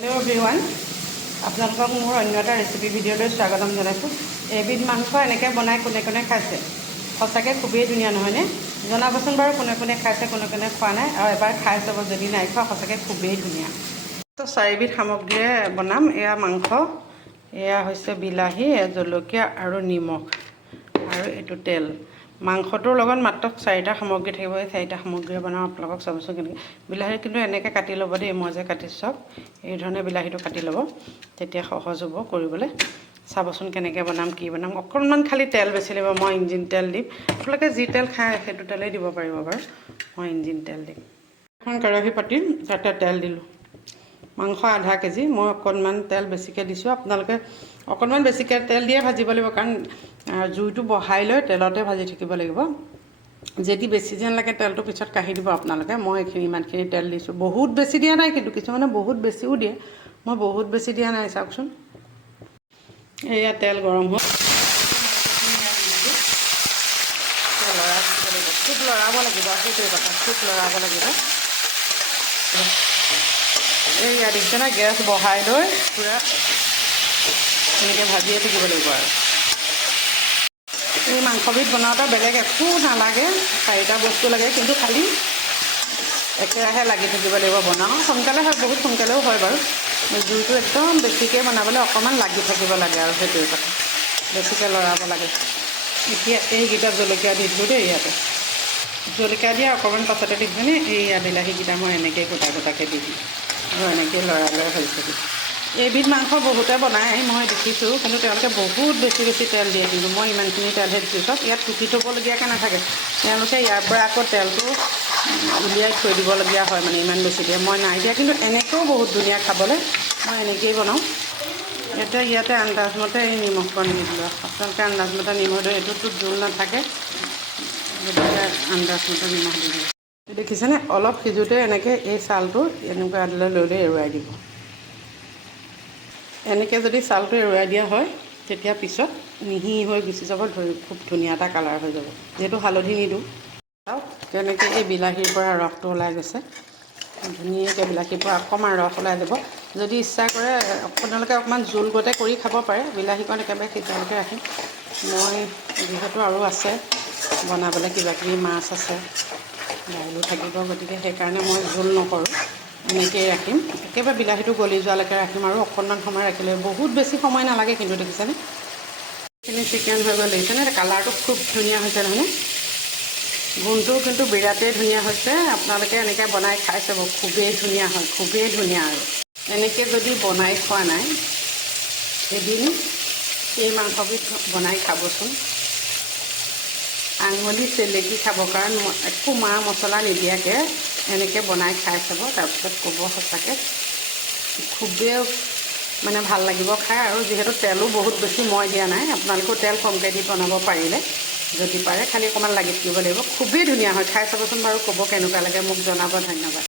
Hello' everyone আপোনালোকক মোৰ অন্য এটা ৰেচিপি ভিডিঅ'লৈ স্বাগতম জনাইছোঁ। এবিধ মাংস এনেকৈ বনাই কোনে কোনে খাইছে? সঁচাকৈ খুবেই ধুনীয়া, নহয়নে? জনাবচোন বাৰু কোনে কোনে খাইছে, কোনে কোনে খোৱা নাই। আৰু এবাৰ খাই চাব, যদি নাই খোৱা, সঁচাকৈ খুবেই ধুনীয়া। তো চাৰিবিধ সামগ্ৰীৰে বনাম। এয়া মাংস, এয়া হৈছে বিলাহী জলকীয়া আৰু নিমখ। আৰু এইটো তেল। মাংসটোৰ লগত মাত্ৰ চাৰিটা সামগ্ৰী থাকিব এই চাৰিটা সামগ্ৰীৰে বনাওঁ আপোনালোকক চাবচোন কেনেকৈ। বিলাহী কিন্তু এনেকৈ কাটি ল'ব দেই মই যে কাটিছোঁ চব এই ধৰণে বিলাহীটো কাটি ল'ব তেতিয়া সহজ হ'ব কৰিবলৈ। চাবচোন কেনেকৈ বনাম কি বনাম অকণমান খালি তেল বেছি লাগিব মই ইঞ্জিন তেল দিম। আপোনালোকে যি তেল খায় সেইটো তেলেই দিব পাৰিব বাৰু মই ইঞ্জিন তেল দিম। এখন কেৰাহী পাতিম তাতে তেল দিলোঁ। মাংস আধা কেজি। মই অকণমান তেল বেছিকৈ দিছোঁ। আপোনালোকে অকণমান বেছিকৈ তেল দিয়ে ভাজিব লাগিব, কাৰণ জুইটো বহাই লৈ তেলতে ভাজি থাকিব লাগিব। যদি বেছি যেন লাগে তেলটো পিছত কাঢ়ি দিব আপোনালোকে। মই এইখিনি ইমানখিনি তেল দিছোঁ। বহুত বেছি দিয়া নাই কিন্তু, কিছুমানে বহুত বেছিও দিয়ে। মই বহুত বেছি দিয়া নাই, চাওকচোন। এয়া তেল গৰম হ'ল। খুব লৰাব লাগিব। সেইটোৱে কথা। খুব লৰাব লাগিব। ইয়াত দেখিছেনে গেছ বহাই লৈ পূৰা এনেকৈ ভাজিয়ে থাকিব লাগিব আৰু। এই মাংসবিধ বনাওঁতে বেলেগ একো নালাগে, চাৰিটা বস্তু লাগে, কিন্তু খালি একেৰাহে লাগি থাকিব লাগিব বনাওঁ। সোনকালে হয়, বহুত সোনকালেও হয় বাৰু। জুইটো একদম বেছিকৈ বনাবলৈ অকণমান লাগি থাকিব লাগে আৰু সেইটোৱে কথা। বেছিকৈ লৰাব লাগে। এতিয়া এইকেইটা জলকীয়া দি দিলোঁ দেই ইয়াতে। জলকীয়া দিয়া অকণমান পাছতে দেখিছেনে এইয়া বিলাহীকেইটা মই এনেকৈ গোটা গোটাকৈ দি আৰু এনেকৈ লৰাই লৰাই থাকিব এইবিধ মাংস বহুতে বনাই মই দেখিছোঁ, কিন্তু তেওঁলোকে বহুত বেছি বেছি তেল দিয়ে কিন্তু মই ইমানখিনি তেলহে দিছোঁ চব ইয়াত টুকি থ'বলগীয়াকৈ নাথাকে। তেওঁলোকে ইয়াৰ পৰা আকৌ তেলটো উলিয়াই থৈ দিবলগীয়া হয় মানে ইমান বেছি দিয়ে মই নাই দিয়া, কিন্তু এনেকৈও বহুত ধুনীয়া খাবলৈ মই এনেকৈয়ে বনাওঁ। ইয়াতে ইয়াতে আন্দাজমতে এই নিমখকণ দি দিলোঁ আচলতে আন্দাজমতে নিমখ দিওঁ এইটোতো জোল নাথাকে। গতিকে আন্দাজমতে নিমখ দি দিলোঁ দেখিছেনে? অলপ সিজোতে এনেকৈ এই ছালটো এনেকুৱা দিলে লৈ লৈ এৰুৱাই দিব। এনেকৈ যদি ছালটো এৰুৱাই দিয়া হয় তেতিয়া পিছত মিহি হৈ গুচি যাব ধৰি খুব ধুনীয়া এটা কালাৰ হৈ যাব। যিহেতু হালধি নিদিওঁ। চাওক তেনেকৈ এই বিলাহীৰ পৰা ৰসটো ওলাই গৈছে। ধুনীয়াকৈ বিলাহীৰ পৰা অকণমান ৰস ওলাই যাব। যদি ইচ্ছা কৰে আপোনালোকে অকণমান জোল গতে কৰি খাব পাৰে। বিলাহীকণ একেবাৰে সিজালৈকে ৰাখিম। মই যিহেতু আৰু আছে বনাবলৈ কিবাকিবি মাছ আছে। দাইলো থাকিব গতিকে সেইকাৰণে মই জোল নকৰোঁ। এনেকৈয়ে ৰাখিম। একেবাৰে বিলাহীটো গলি যোৱালৈকে ৰাখিম আৰু অকণমান সময় ৰাখিলে বহুত বেছি সময় নালাগে কিন্তু দেখিছেনে? এইখিনি চিকেন হৈ গ'ল। দেখিছেনে? কালাৰটো খুব ধুনীয়া হৈছে নহয়নে? গোন্ধটোও কিন্তু বিৰাটেই ধুনীয়া হৈছে। আপোনালোকে এনেকৈ বনাই খাই চাব। খুবেই ধুনীয়া হয় খুবেই ধুনীয়া আৰু। এনেকৈ যদি বনাই খোৱা নাই এদিন এই মাংসবিধ বনাই খাবচোন। আঙুলি চেলেকি খাব কাৰণ একো মা মছলা নিদিয়াকৈ এনেকৈ বনাই খাই চাব। তাৰপিছত ক'ব সঁচাকৈ খুবেই মানে ভাল লাগিব খাই। আৰু যিহেতু তেলো বহুত বেছি মই দিয়া নাই আপোনালোকেও তেল কমকৈ দি বনাব পাৰিলে যদি পাৰে খালি অকণমান লাগি থাকিব লাগিব। খুবেই ধুনীয়া হয়। খাই চাবচোন বাৰু ক'ব কেনেকুৱা লাগে মোক জনাব ধন্যবাদ।